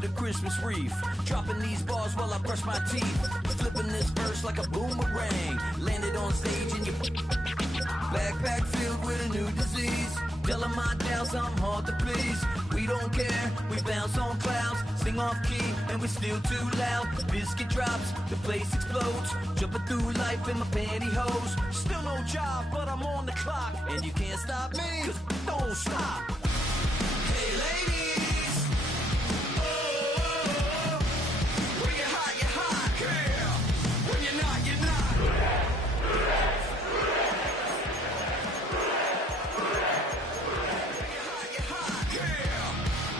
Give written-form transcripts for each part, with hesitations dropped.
with a Christmas wreath. Dropping these bars while I brush my teeth. Flipping this verse like a boomerang. Landed on stage in your backpack filled with a new disease. Telling my doubts I'm hard to please. We don't care, we bounce on clouds. Sing off key and we're still too loud. Biscuit drops, the place explodes. Jumping through life in my pantyhose. Still no job, but I'm on the clock. And you can't stop me, cause don't stop. Hey ladies, oh, when you're hot, yeah. When you're not, you're not. You're hot, yeah.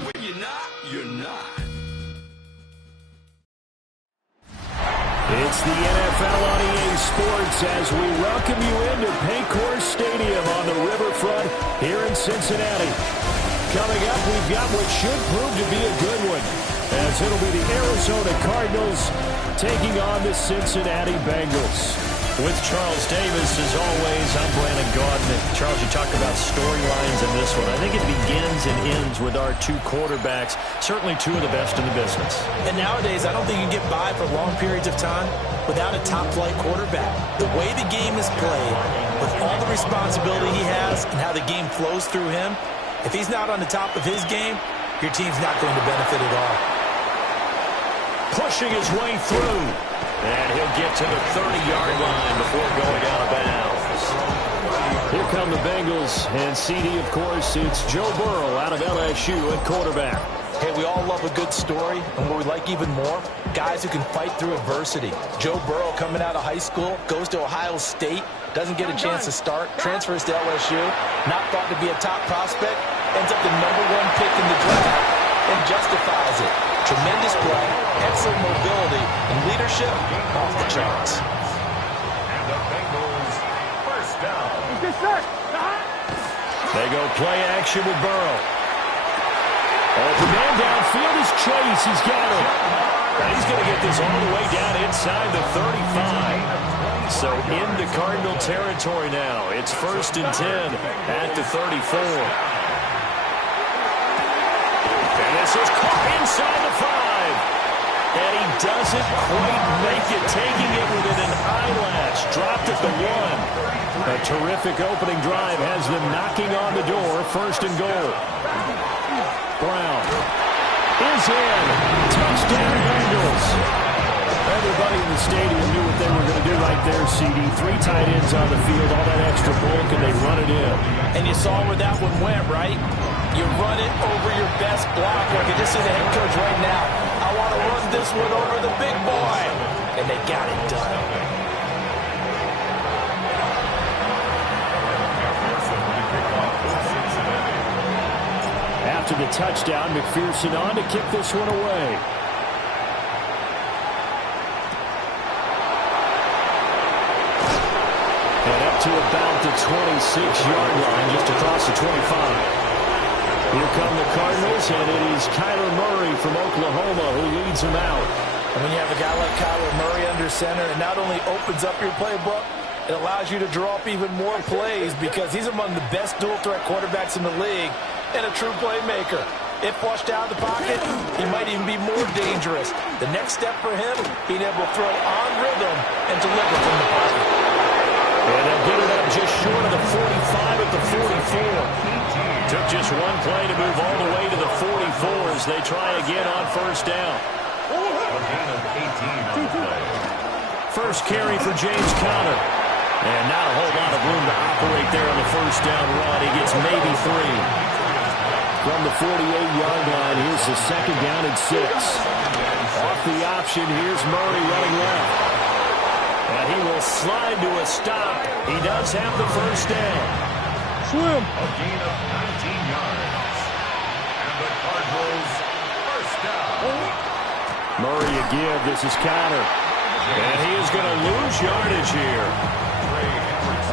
When you're not, you're not. It's the NFL on EA Sports as we welcome you into Paycor Stadium on the riverfront here in Cincinnati. Coming up, we've got what should prove to be a good one, as it'll be the Arizona Cardinals taking on the Cincinnati Bengals. With Charles Davis, as always, I'm Brandon Gaudin. Charles, you talk about storylines in this one. I think it begins and ends with our two quarterbacks, certainly two of the best in the business. And nowadays, I don't think you can get by for long periods of time without a top-flight quarterback. The way the game is played, with all the responsibility he has and how the game flows through him, if he's not on the top of his game, your team's not going to benefit at all. Pushing his way through. And he'll get to the 30-yard line before going out of bounds. Here come the Bengals, and CD, of course, it's Joe Burrow out of LSU at quarterback. Hey, we all love a good story, and what we like even more, guys who can fight through adversity. Joe Burrow coming out of high school, goes to Ohio State, doesn't get a chance to start, transfers to LSU, not thought to be a top prospect, ends up the #1 pick in the draft, and justifies it. Tremendous play, excellent mobility, and leadership off the charts. And the Bengals first down. They go play action with Burrow. Open man downfield is Chase. He's got it. And he's going to get this all the way down inside the 35. So into Cardinal territory now. It's 1st and 10 at the 34. And this is caught inside the 5. And he doesn't quite make it, taking it within an eyelash. Dropped at the 1. A terrific opening drive has them knocking on the door. 1st and goal. Brown is in. Touchdown Bengals. Everybody in the stadium knew what they were going to do right there, CD. 3 tight ends on the field, all that extra bulk, and they run it in. And you saw where that one went, right? You run it over your best blocker. I can just see the head coach right now. I want to run this one over the big boy. And they got it done. After the touchdown, McPherson on to kick this one away. And up to about the 26-yard line, just across the 25. Here come the Cardinals, and it is Kyler Murray from Oklahoma who leads them out. And when you have a guy like Kyler Murray under center, it not only opens up your playbook, it allows you to draw up even more plays because he's among the best dual-threat quarterbacks in the league and a true playmaker. If flushed out of the pocket, he might even be more dangerous. The next step for him, being able to throw on rhythm and deliver from the pocket. And they'll get it up just short of the 45 at the 44. Took just one play to move all the way to the 44 as they try again on 1st down. First carry for James Conner. And not a whole lot of room to operate there on the 1st down run. He gets maybe 3. From the 48-yard line, here's the 2nd down and 6. Off the option, here's Murray running left. And he will slide to a stop. He does have the 1st down. Swim. A gain of 19 yards. And the Cardinals first down. Murray a give. This is Conner. And he is going to lose yardage here.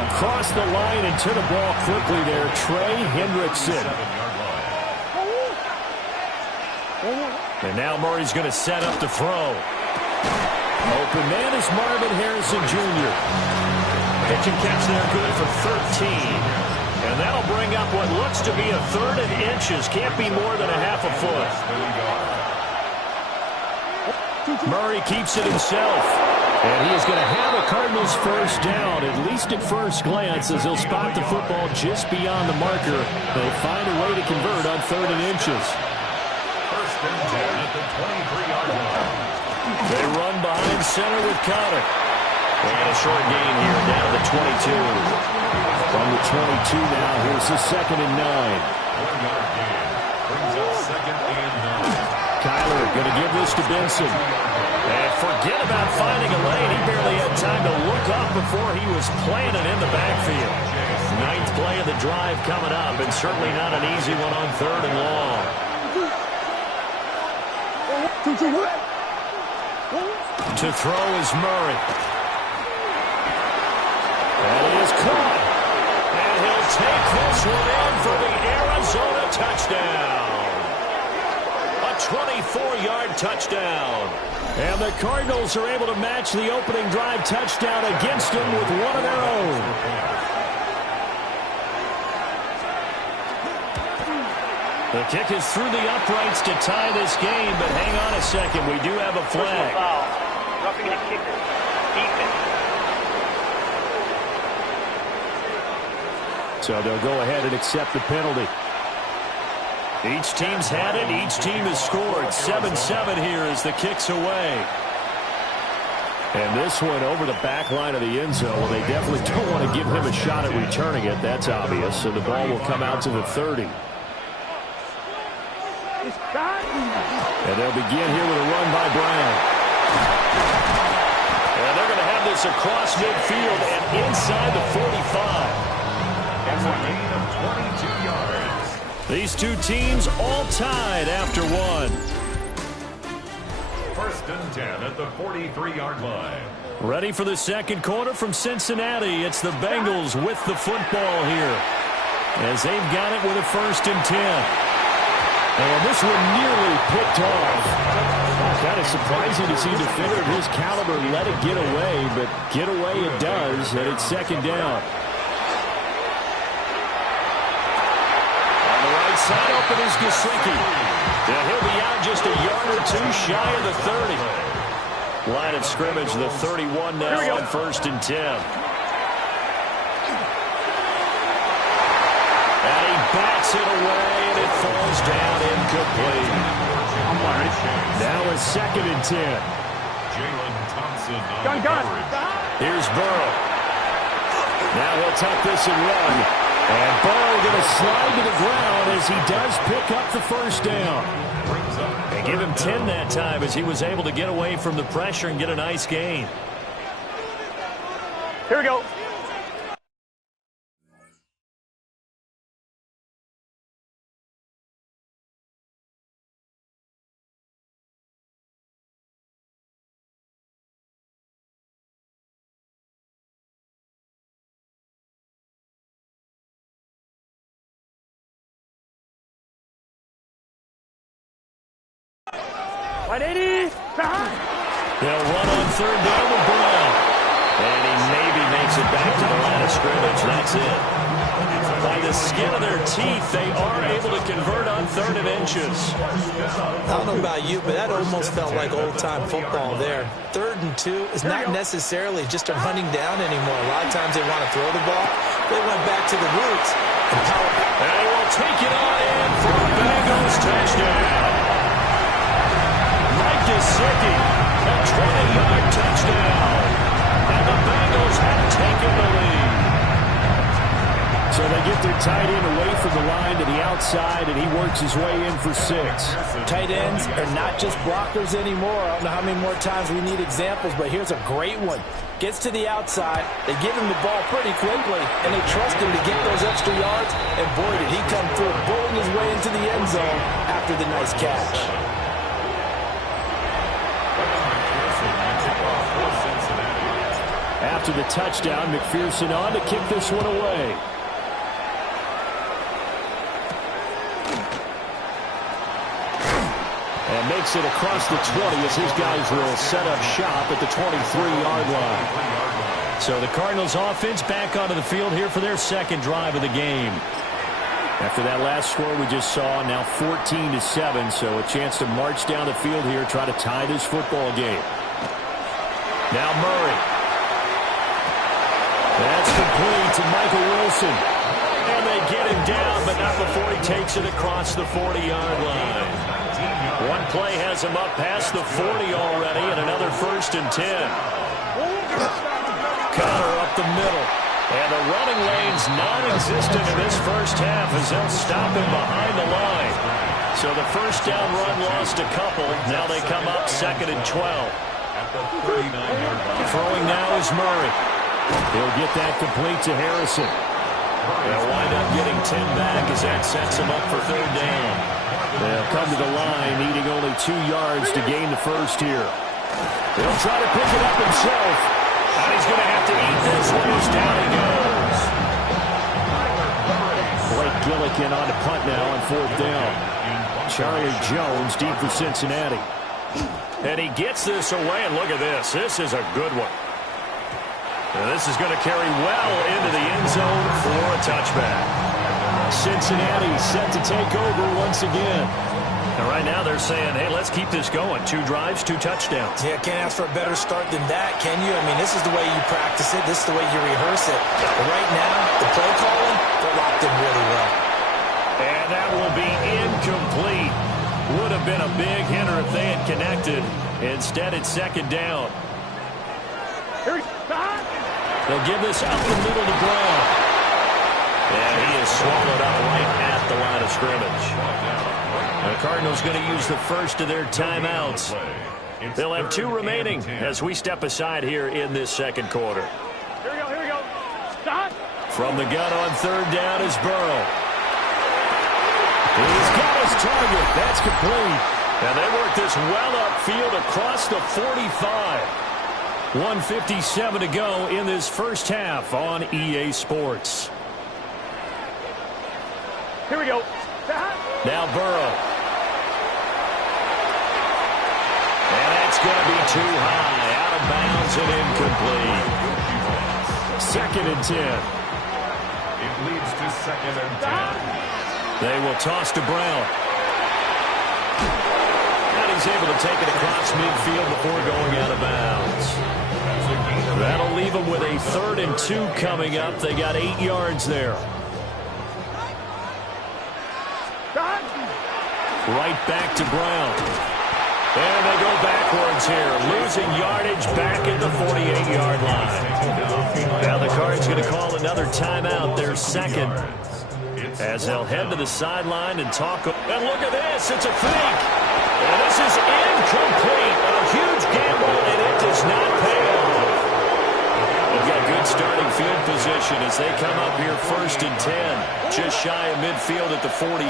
Across the line and to the ball quickly there, Trey Hendrickson. And now Murray's going to set up to throw. Open man is Marvin Harrison Jr. Pitch and catch there good for 13. And that'll bring up what looks to be a 3rd and inches. Can't be more than a half a foot. Murray keeps it himself. And he is going to have a Cardinals first down, at least at first glance, as he'll spot the football just beyond the marker. They'll find a way to convert on 3rd and inches. First and 10 at the 23-yard line. They run behind center with Connor. And a short gain here, down to the 22. From the 22 now, here's the 2nd and 9. 1-yard gain. Brings up 2nd and 9. Kyler going to give this to Benson. And forget about finding a lane. He barely had time to look up before he was planted in the backfield. 9th play of the drive coming up, and certainly not an easy one on 3rd and long. To throw is Murray. And he is caught. And he'll take this one in for the Arizona touchdown. A 24-yard touchdown. And the Cardinals are able to match the opening drive touchdown against them with one of their own. The kick is through the uprights to tie this game, but hang on a second. We do have a flag. Roughing the kicker. Defense. So they'll go ahead and accept the penalty. Each team's had it. Each team has scored. 7-7 here as the kick's away. And this one over the back line of the end zone. Well, they definitely don't want to give him a shot at returning it. That's obvious. So the ball will come out to the 30. And they'll begin here with a run by Brown. And they're going to have this across midfield and inside the 45. It's a gain of 22 yards. These two teams all tied after one. First and 10 at the 43-yard line. Ready for the second quarter from Cincinnati. It's the Bengals with the football here, as they've got it with a 1st and 10. And this one nearly picked off. Kind of surprising to see a defender of his caliber let it get away, but get away it does, and it's 2nd down. On the right side open is Gesicki. And he'll be out just a yard or two shy of the 30. Line of scrimmage, the 31 now on 1st and 10. And he bats it away, and it falls down incomplete. Now it's 2nd and 10. Jalen Thompson on coverage. Here's Burrow. Now he'll tuck this and run. And Burrow going to slide to the ground as he does pick up the 1st down. And give him 10 that time as he was able to get away from the pressure and get a nice gain. Here we go. They'll run on 3rd down with Brown. And he maybe makes it back to the line of scrimmage. That's it. By the skin of their teeth, they are able to convert on 3rd and inches. I don't know about you, but that almost felt like old-time football there. 3rd and 2 is not necessarily just a running down anymore. A lot of times they want to throw the ball. They went back to the roots. And he will take it on in for a Bengals touchdown. Gesicki, a 20-yard touchdown. And the Bengals have taken the lead. So they get their tight end away from the line to the outside, and he works his way in for 6. Tight ends are not just blockers anymore. I don't know how many more times we need examples, but here's a great one. Gets to the outside, they give him the ball pretty quickly, and they trust him to get those extra yards, and boy, did he come through, bowling his way into the end zone after the nice catch. After the touchdown, McPherson on to kick this one away. And makes it across the 20 as his guys will set up shop at the 23-yard line. So the Cardinals offense back onto the field here for their 2nd drive of the game. After that last score we just saw, now 14-7, so a chance to march down the field here, try to tie this football game. Now Murray. That's complete to Michael Wilson. And they get him down, but not before he takes it across the 40-yard line. One play has him up past the 40 already, and another 1st and 10. Connor up the middle. And the running lane's non-existent in this first half as they'll stop him behind the line. So the first down run lost a couple. Now they come up 2nd and 12. Throwing now is Murray. He'll get that complete to Harrison. They'll wind up getting 10 back as that sets him up for 3rd down. They'll come to the line needing only 2 yards to gain the first here. He'll try to pick it up himself. And he's going to have to eat this one as down he goes. Blake Gillikin on the punt now on 4th down. Charlie Jones deep for Cincinnati. And he gets this away, and look at this. This is a good one. And this is going to carry well into the end zone for a touchback. Cincinnati set to take over once again. And right now they're saying, hey, let's keep this going. 2 drives, 2 touchdowns. Yeah, can't ask for a better start than that, can you? I mean, this is the way you practice it. This is the way you rehearse it. But right now, the play calling, they're locked in really well. And that will be incomplete. Would have been a big hitter if they had connected. Instead, it's 2nd down. They'll give this up the middle to Brown. And he is swallowed up right at the line of scrimmage. The Cardinals going to use the first of their timeouts. They'll have 2 remaining as we step aside here in this 2nd quarter. Here we go. Stop. From the gun on 3rd down is Burrow. He's got his target. That's complete. And they work this well upfield across the 45. 1:57 to go in this first half on EA Sports. Here we go. Now Burrow. And that's going to be too high. Out of bounds and incomplete. 2nd and 10. It leads to 2nd and 10. They will toss to Brown. And he's able to take it across midfield before going out of bounds. That'll leave them with a 3rd and 2 coming up. They got 8 yards there. Right back to Brown. And they go backwards here. Losing yardage back at the 48-yard line. Now the Cards going to call another timeout, their 2nd. As they'll head to the sideline and talk. And look at this. It's a fake. And this is incomplete. A huge gamble, and it does not pay off. They've got good starting field position as they come up here 1st and 10. Just shy of midfield at the 48.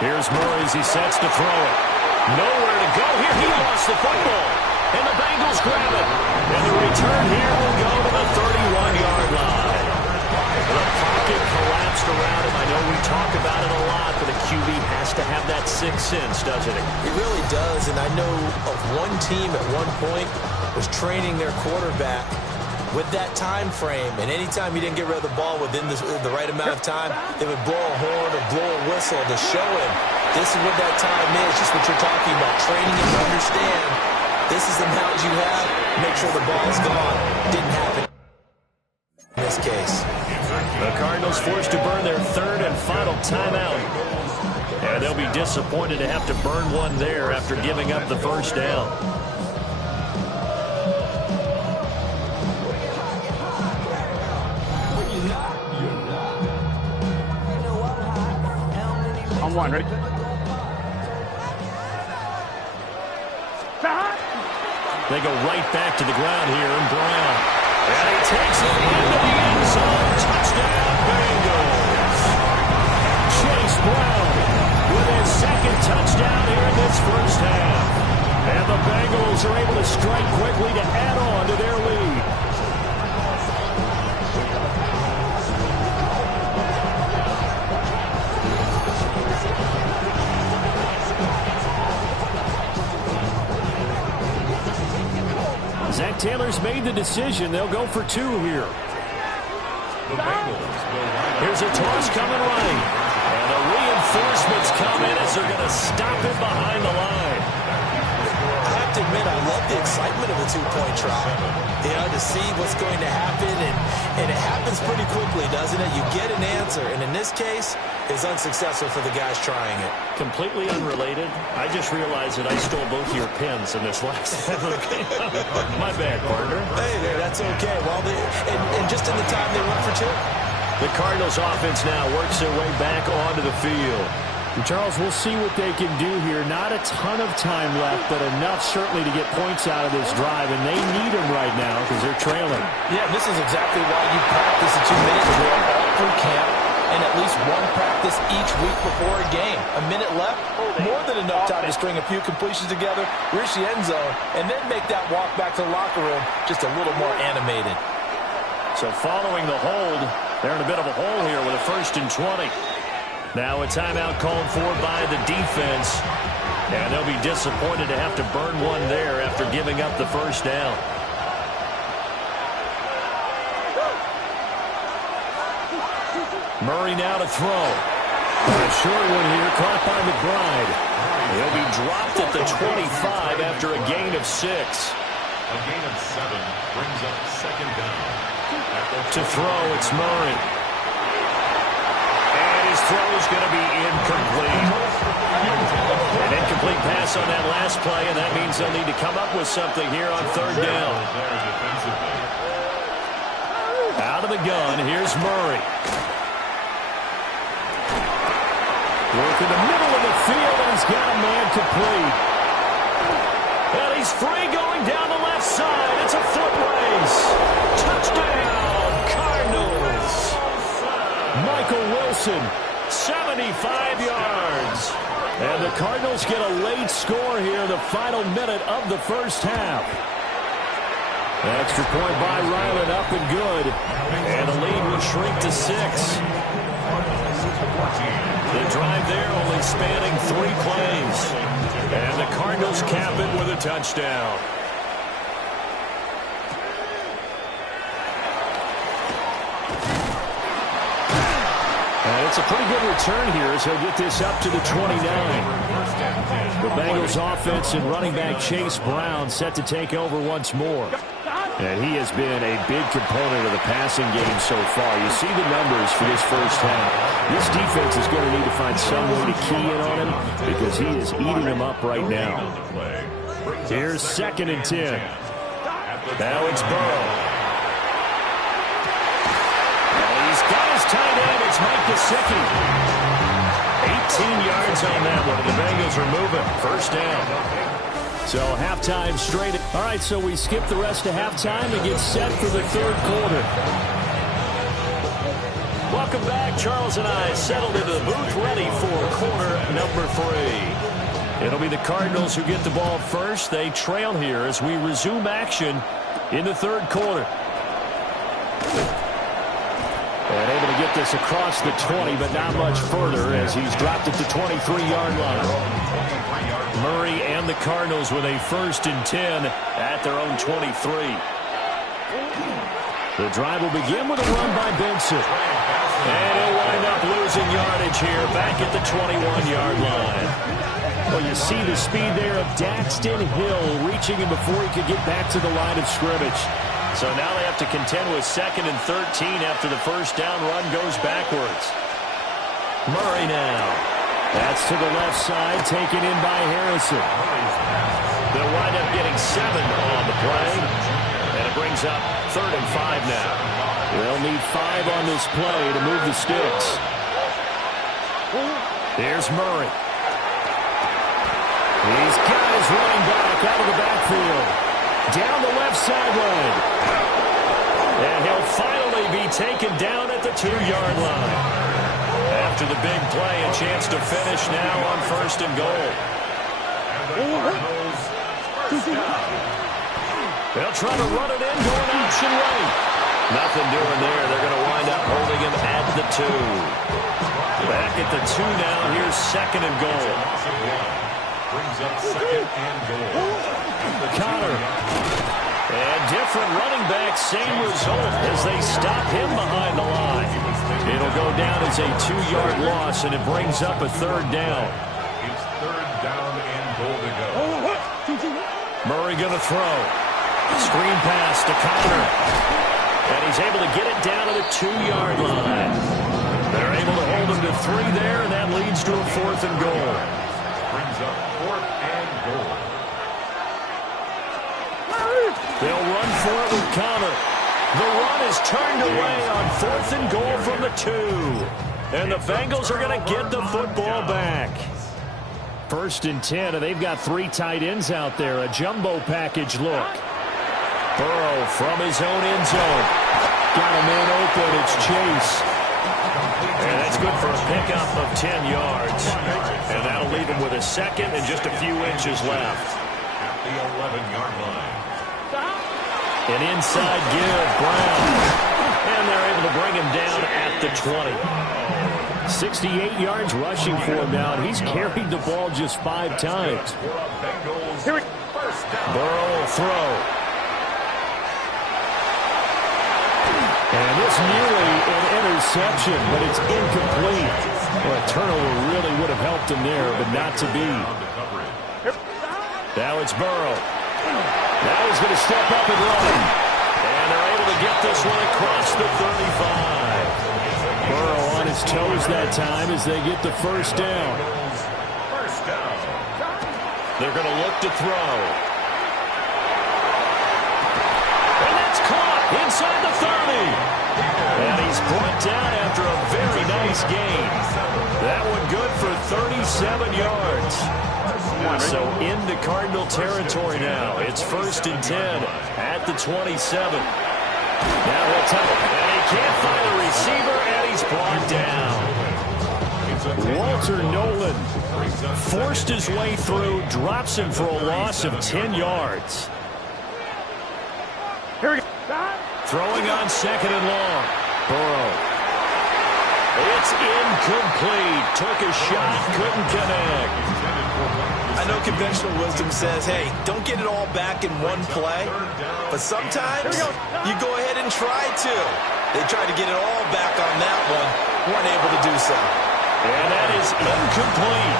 Here's Murray as he sets to throw it. Nowhere to go here. He lost the football. And the Bengals grab it. And the return here will go to the 31-yard line. The pocket collapsed around him. I know we talk about it a lot, but a QB has to have that 6th sense, doesn't he? It really does, and I know of one team at one point was training their quarterback with that time frame, and anytime he didn't get rid of the ball within the right amount of time, they would blow a horn or blow a whistle to show him this is what that time is, just what you're talking about, training him to understand this is the amount you have, make sure the ball's gone. Didn't happen in this case. The Cardinals forced to burn their 3rd and final timeout, and they'll be disappointed to have to burn one there after giving up the first down. On 1, ready? They go right back to the ground here, and Brown. And he takes it into the end zone. Touchdown, Bengals. Chase Brown with his 2nd touchdown here in this first half. And the Bengals are able to strike quickly to add on to their lead. Zach Taylor's made the decision. They'll go for 2 here. The Bengals will line up. Here's a toss coming right. stop it behind the line. I have to admit, I love the excitement of a two-point try. You know, to see what's going to happen, and it happens pretty quickly, doesn't it? You get an answer, and in this case, it's unsuccessful for the guys trying it. Completely unrelated. I just realized that I stole both of your pens in this last game. My bad, partner. Hey there, that's okay. Well, and just in the time they went for two. The Cardinals offense now works their way back onto the field. Charles, we'll see what they can do here. Not a ton of time left, but enough certainly to get points out of this drive, and they need them right now because they're trailing. Yeah, this is exactly why you practice a 2-minute drill all through camp and at least one practice each week before a game. A minute left, more than enough time to string a few completions together, reach the end zone, and then make that walk back to the locker room just a little more animated. So following the hold, they're in a bit of a hole here with a 1st and 20. Now a timeout called for by the defense. And they'll be disappointed to have to burn one there after giving up the first down. Murray now to throw. A short one here caught by McBride. He'll be dropped at the 25 after a gain of 6. A gain of 7 brings up 2nd down. To throw, it's Murray. His throw is going to be incomplete. An incomplete pass on that last play, and that means they'll need to come up with something here on 3rd down. Out of the gun, here's Murray. Work in the middle of the field, and he's got a man complete. And he's free going down the left side. It's a foot race. Touchdown, Cardinals. Michael Wilson, 75 yards. And the Cardinals get a late score here in the final minute of the first half. Extra point by Ryland, up and good. And the lead will shrink to 6. The drive there only spanning 3 plays. And the Cardinals cap it with a touchdown. And it's a pretty good return here as he'll get this up to the 29. The Bengals offense and running back Chase Brown set to take over once more. And he has been a big component of the passing game so far. You see the numbers for this first half. This defense is going to need to find some way to key in on him because he is eating them up right now. Here's 2nd and 10. Now it's Burrow. Got his tight end. It's Mike Gesicki. 18 yards on that one. The Bengals are moving. 1st down. So halftime straight. All right, so we skip the rest of halftime and get set for the 3rd quarter. Welcome back. Charles and I settled into the booth ready for quarter number 3. It'll be the Cardinals who get the ball first. They trail here as we resume action in the 3rd quarter. And able to get this across the 20, but not much further as he's dropped at the 23-yard line. Murray and the Cardinals with a 1st and 10 at their own 23. The drive will begin with a run by Benson. And he'll wind up losing yardage here back at the 21-yard line. Well, you see the speed there of Daxton Hill reaching him before he could get back to the line of scrimmage. So now they have to contend with 2nd and 13 after the first down run goes backwards. Murray now. That's to the left side, taken in by Harrison. They'll wind up getting 7 on the play. And it brings up 3rd and 5 now. They'll need 5 on this play to move the sticks. Here's Murray. He's got his running back out of the backfield. Down the left sideline. And he'll finally be taken down at the 2-yard line. After the big play, a chance to finish now on 1st and goal. They'll try to run it in, going option right. Nothing doing there. They're going to wind up holding him at the 2. Back at the 2 now. Here's 2nd and goal. Brings up 2nd and goal. Connor. And different running back, same result as they stop him behind the line. It'll go down as a 2-yard loss, and it brings up a 3rd down. It's 3rd down and goal to go. Murray going to throw. Screen pass to Connor. And he's able to get it down to the 2-yard line. They're able to hold him to 3 there, and that leads to a 4th and goal. Brings up 4th and goal. They'll run for it with Connor. The run is turned away on 4th and goal from the 2. And the Bengals are going to get the football back. 1st and 10, and they've got 3 tight ends out there. A jumbo package look. Burrow from his own end zone. Got a man open. It's Chase. And that's good for a pickup of 10 yards. And that'll leave him with a 2nd and just a few inches left. At the 11-yard line. An inside give, Brown. And they're able to bring him down at the 20. 68 yards rushing for him now, and he's carried the ball just 5 times. Burrow will throw. And this nearly an interception, but it's incomplete. Well, a turnover really would have helped him there, but not to be. Now it's Burrow. Now he's going to step up and run. And they're able to get this one across the 35. Burrow on his toes that time as they get the 1st down. They're going to look to throw. And that's caught inside the 30. And he's brought down after a very nice gain. That one good for 37 yards. So into Cardinal territory now. It's 1st and 10 at the 27. Now he'll tuck it. And he can't find a receiver, and he's brought down. Walter Nolan forced his way through, drops him for a loss of 10 yards. Here we go. Throwing on 2nd and long. Burrow. It's incomplete. Took a shot, couldn't connect. I know conventional wisdom says, hey, don't get it all back in one play. But sometimes you go ahead and try to. They tried to get it all back on that one. Weren't able to do so. And that is incomplete.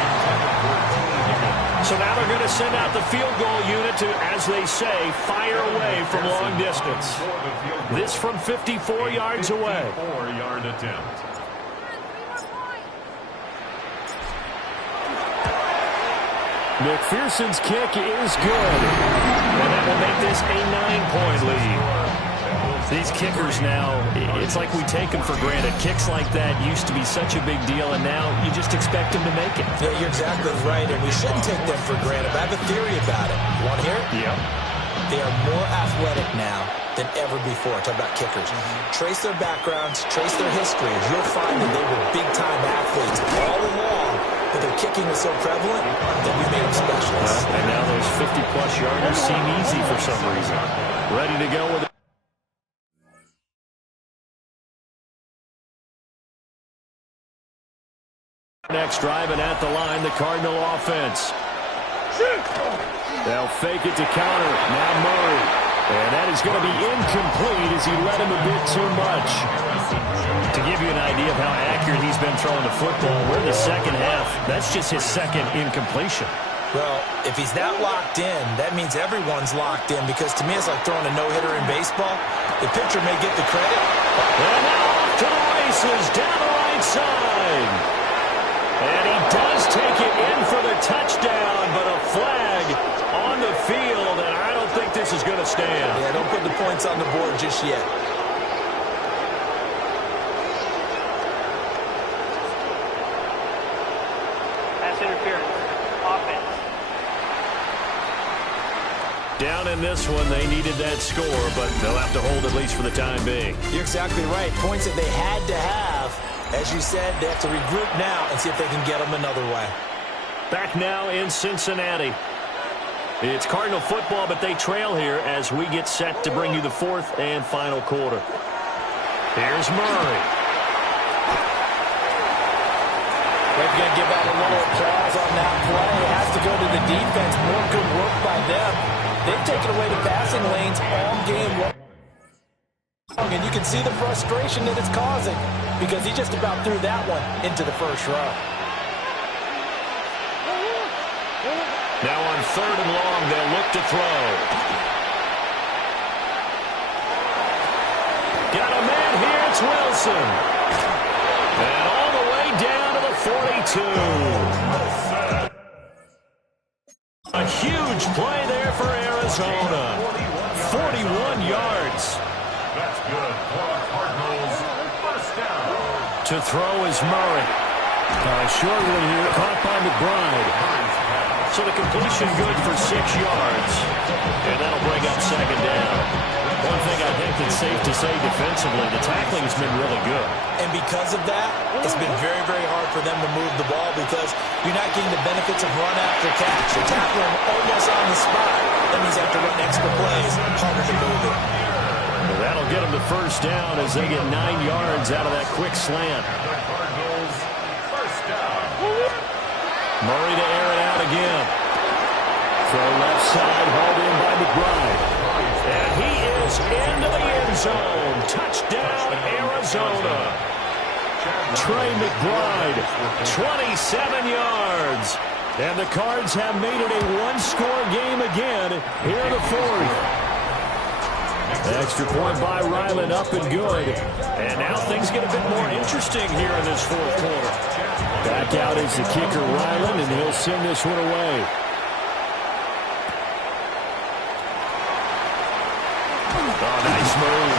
So now they're going to send out the field goal unit to, as they say, fire away from long distance. This from 54 yards away. 4-yard attempt. McPherson's kick is good. And that will make this a 9-point lead. These kickers now, it's like we take them for granted. Kicks like that used to be such a big deal, and now you just expect them to make it. Yeah, you're exactly right, and we shouldn't take them for granted. But I have a theory about it. You want to hear it? Yeah. They are more athletic now than ever before. Talk about kickers. Trace their backgrounds, trace their histories. You'll find that they were big-time athletes all along, but their kicking was so prevalent that we made them specialists. And now those 50-plus yarders seem easy for some reason. Ready to go with it. Next drive, and at the line, the Cardinal offense. They'll fake it to counter. Now Murray. And that is going to be incomplete as he let him a bit too much. To give you an idea of how accurate he's been throwing the football, we're in the second half. That's just his 2nd incompletion. Well, if he's that locked in, that means everyone's locked in, because to me it's like throwing a no-hitter in baseball. The pitcher may get the credit. And now off to the races down the right side. And he does take it in for the touchdown, but a flag on the field, and I don't think this is going to stand. Yeah, don't put the points on the board just yet. Pass interference. Offense. Down in this one, they needed that score, but they'll have to hold at least for the time being. You're exactly right. Points that they had to have. As you said, they have to regroup now and see if they can get them another way. Back now in Cincinnati. It's Cardinal football, but they trail here as we get set to bring you the 4th and final quarter. Here's Murray. We're going to give out a little applause on that play. It has to go to the defense. More good work by them. They've taken away the passing lanes all game long. And you can see the frustration that it's causing, because he just about threw that one into the first row. Now on 3rd and long, they'll look to throw. Got a man here, it's Wilson. And all the way down to the 42. A huge play there for Arizona. 41 yards. That's good for the Cardinals. First down. To throw is Murray. A short one here, caught by McBride. So the completion good for 6 yards. And that'll bring up 2nd down. One thing I think that's safe to say defensively, the tackling has been really good. And because of that, it's been very, very hard for them to move the ball because you're not getting the benefits of run after catch. You're tackling them almost on the spot. That means you have to run extra plays, harder to move it. Well, that'll get them the first down as they get 9 yards out of that quick slant. The Cardinals. First down. Murray to air it out again. Throw left side, hauled in by McBride. And he is into the end zone. Touchdown, Arizona. Trey McBride, 27 yards. And the Cards have made it a one-score game again here in the 4th. Extra point by Ryland, up and good. And now things get a bit more interesting here in this 4th quarter. Back out is the kicker, Ryland, and he'll send this one away. Oh, nice move.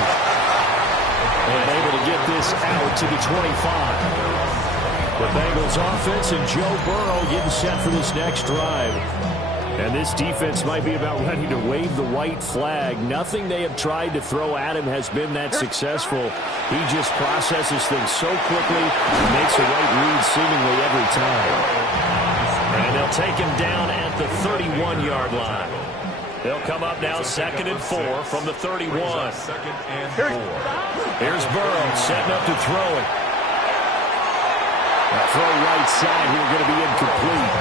And able to get this out to the 25. The Bengals offense and Joe Burrow getting set for this next drive. And this defense might be about ready to wave the white flag. Nothing they have tried to throw at him has been that successful. He just processes things so quickly and makes the right read seemingly every time. And they'll take him down at the 31-yard line. They'll come up now 2nd and 4 from the 31. 2nd and 4. Here's Burrow setting up to throw it. A throw right side here going to be incomplete.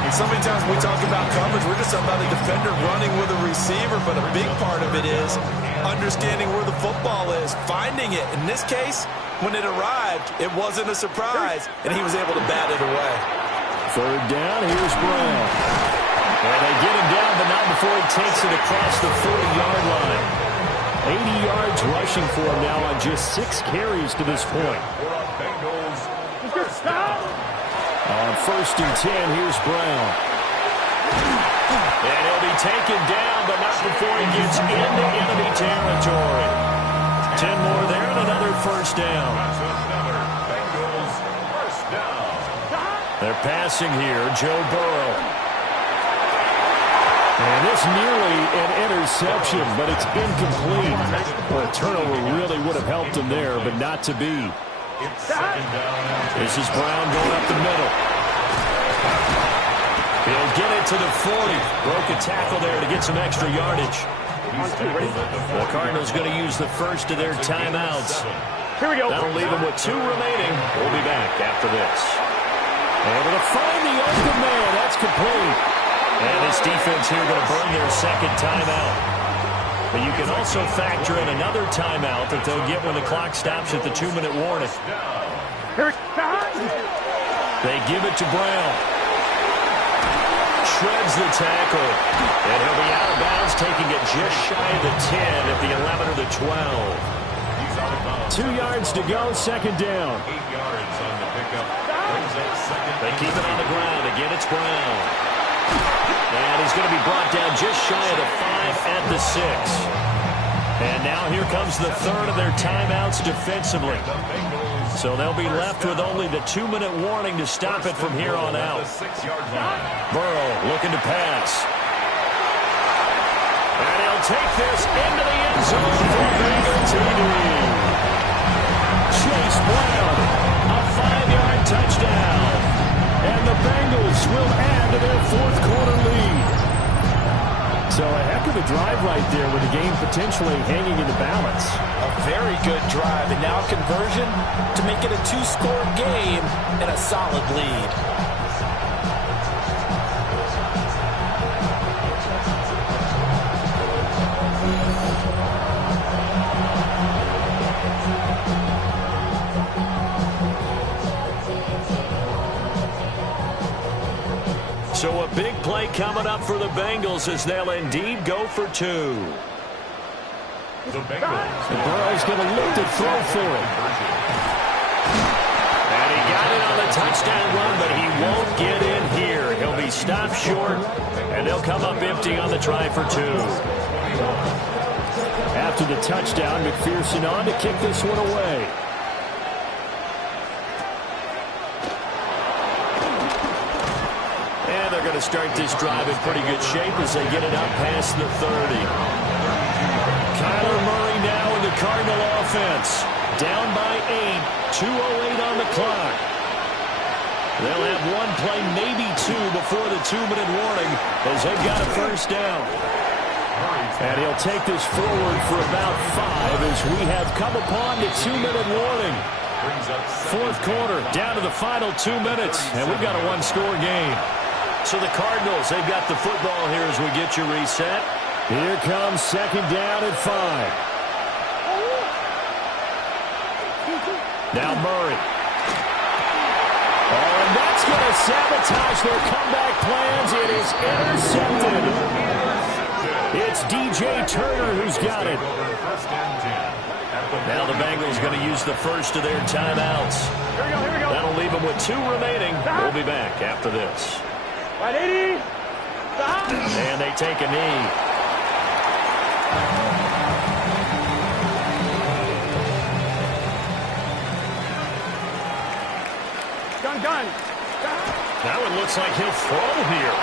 And so many times we talk about coverage, we're just about a defender running with a receiver, but a big part of it is understanding where the football is, finding it. In this case, when it arrived, it wasn't a surprise, and he was able to bat it away. 3rd down, here's Brown. And they get him down, but not before he takes it across the 40-yard line. 80 yards rushing for him now on just 6 carries to this point. On 1st and 10, here's Brown. And he'll be taken down, but not before he gets into enemy territory. 10 more there and another first down. Bengals first down. They're passing here, Joe Burrow. And this nearly an interception, but it's incomplete. Well, a turnover really would have helped him there, but not to be. It's 2nd down. This is Brown going up the middle. He'll get it to the 40. Broke a tackle there to get some extra yardage. The Cardinals going to use the first of their timeouts. Here we go. That'll leave them with 2 remaining. We'll be back after this. Able to find the open man. That's complete. And this defense here going to burn their 2nd timeout. But you can also factor in another timeout that they'll get when the clock stops at the 2-minute warning. They give it to Brown. Shreds the tackle. And he'll be out of bounds, taking it just shy of the 10 at the 11 or the 12. 2 yards to go, 2nd down. 8 yards on the pickup. Brings up 2nd. They keep it on the ground. Again, it's Brown. And he's going to be brought down just shy of the 5 at the 6. And now here comes the 3rd of their timeouts defensively. So they'll be left with only the 2-minute warning to stop it from here on out. Burrow looking to pass. And he'll take this into the end zone for Bengal TD. Chase Brown, a 5-yard touchdown. And the Bengals will add to their 4th quarter lead. So a heck of a drive right there with the game potentially hanging in the balance. A very good drive, and now conversion to make it a 2-score game and a solid lead. So a big play coming up for the Bengals as they'll indeed go for 2. The Bengals. And Burrow's going to look to throw for it. And he got it on the touchdown run, but he won't get in here. He'll be stopped short, and they'll come up empty on the try for 2. After the touchdown, McPherson on to kick this one away. And they're going to start this drive in pretty good shape as they get it up past the 30. Kyler Murray now in the Cardinal offense. Down by 8, 2:08 on the clock. They'll have one play, maybe 2, before the 2-minute warning as they've got a first down. And he'll take this forward for about 5 as we have come upon the 2-minute warning. Fourth quarter, down to the final 2 minutes, and we've got a one-score game. So the Cardinals, they've got the football here as we get you reset. Here comes second down at 5. Now Murray. Oh, and that's going to sabotage their comeback plans. It is intercepted. It's DJ Turner who's got it. Now the Bengals going to use the first of their timeouts. Here we go. That'll leave them with 2 remaining. We'll be back after this. Right, 80. And they take a knee. Gun. Now it looks like he'll throw here.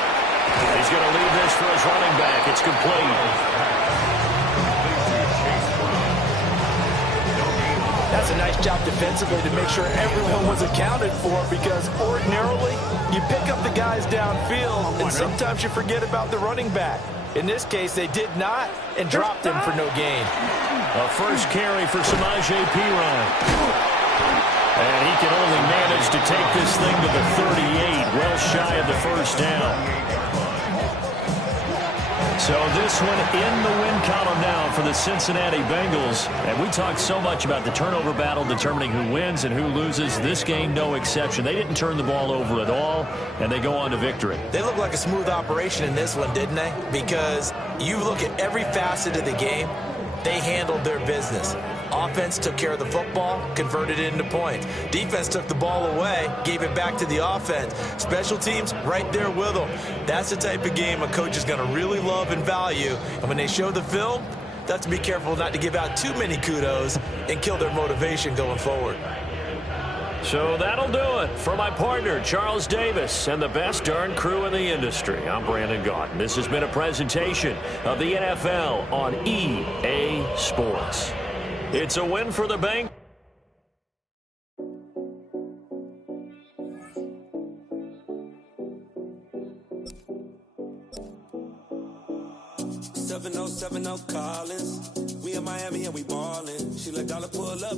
He's going to leave this for his running back. It's complete. That's a nice job defensively to make sure everyone was accounted for, because ordinarily you pick up the guys downfield and sometimes you forget about the running back. In this case, they did not and dropped him for no gain. A first carry for Samaje Perine. And he can only manage to take this thing to the 38, well shy of the first down. So this one in the win column now for the Cincinnati Bengals. And we talked so much about the turnover battle determining who wins and who loses. This game, no exception. They didn't turn the ball over at all, and they go on to victory. They look like a smooth operation in this one, didn't they? Because you look at every facet of the game, they handled their business. Offense took care of the football, converted it into points. Defense took the ball away, gave it back to the offense. Special teams right there with them. That's the type of game a coach is going to really love and value. And when they show the film, they have to be careful not to give out too many kudos and kill their motivation going forward. So that'll do it for my partner, Charles Davis, and the best darn crew in the industry. I'm Brandon Gaudin. This has been a presentation of the NFL on EA Sports. It's a win for the Bengals. Collins. We in Miami and we ballin'. She let dollar pull up.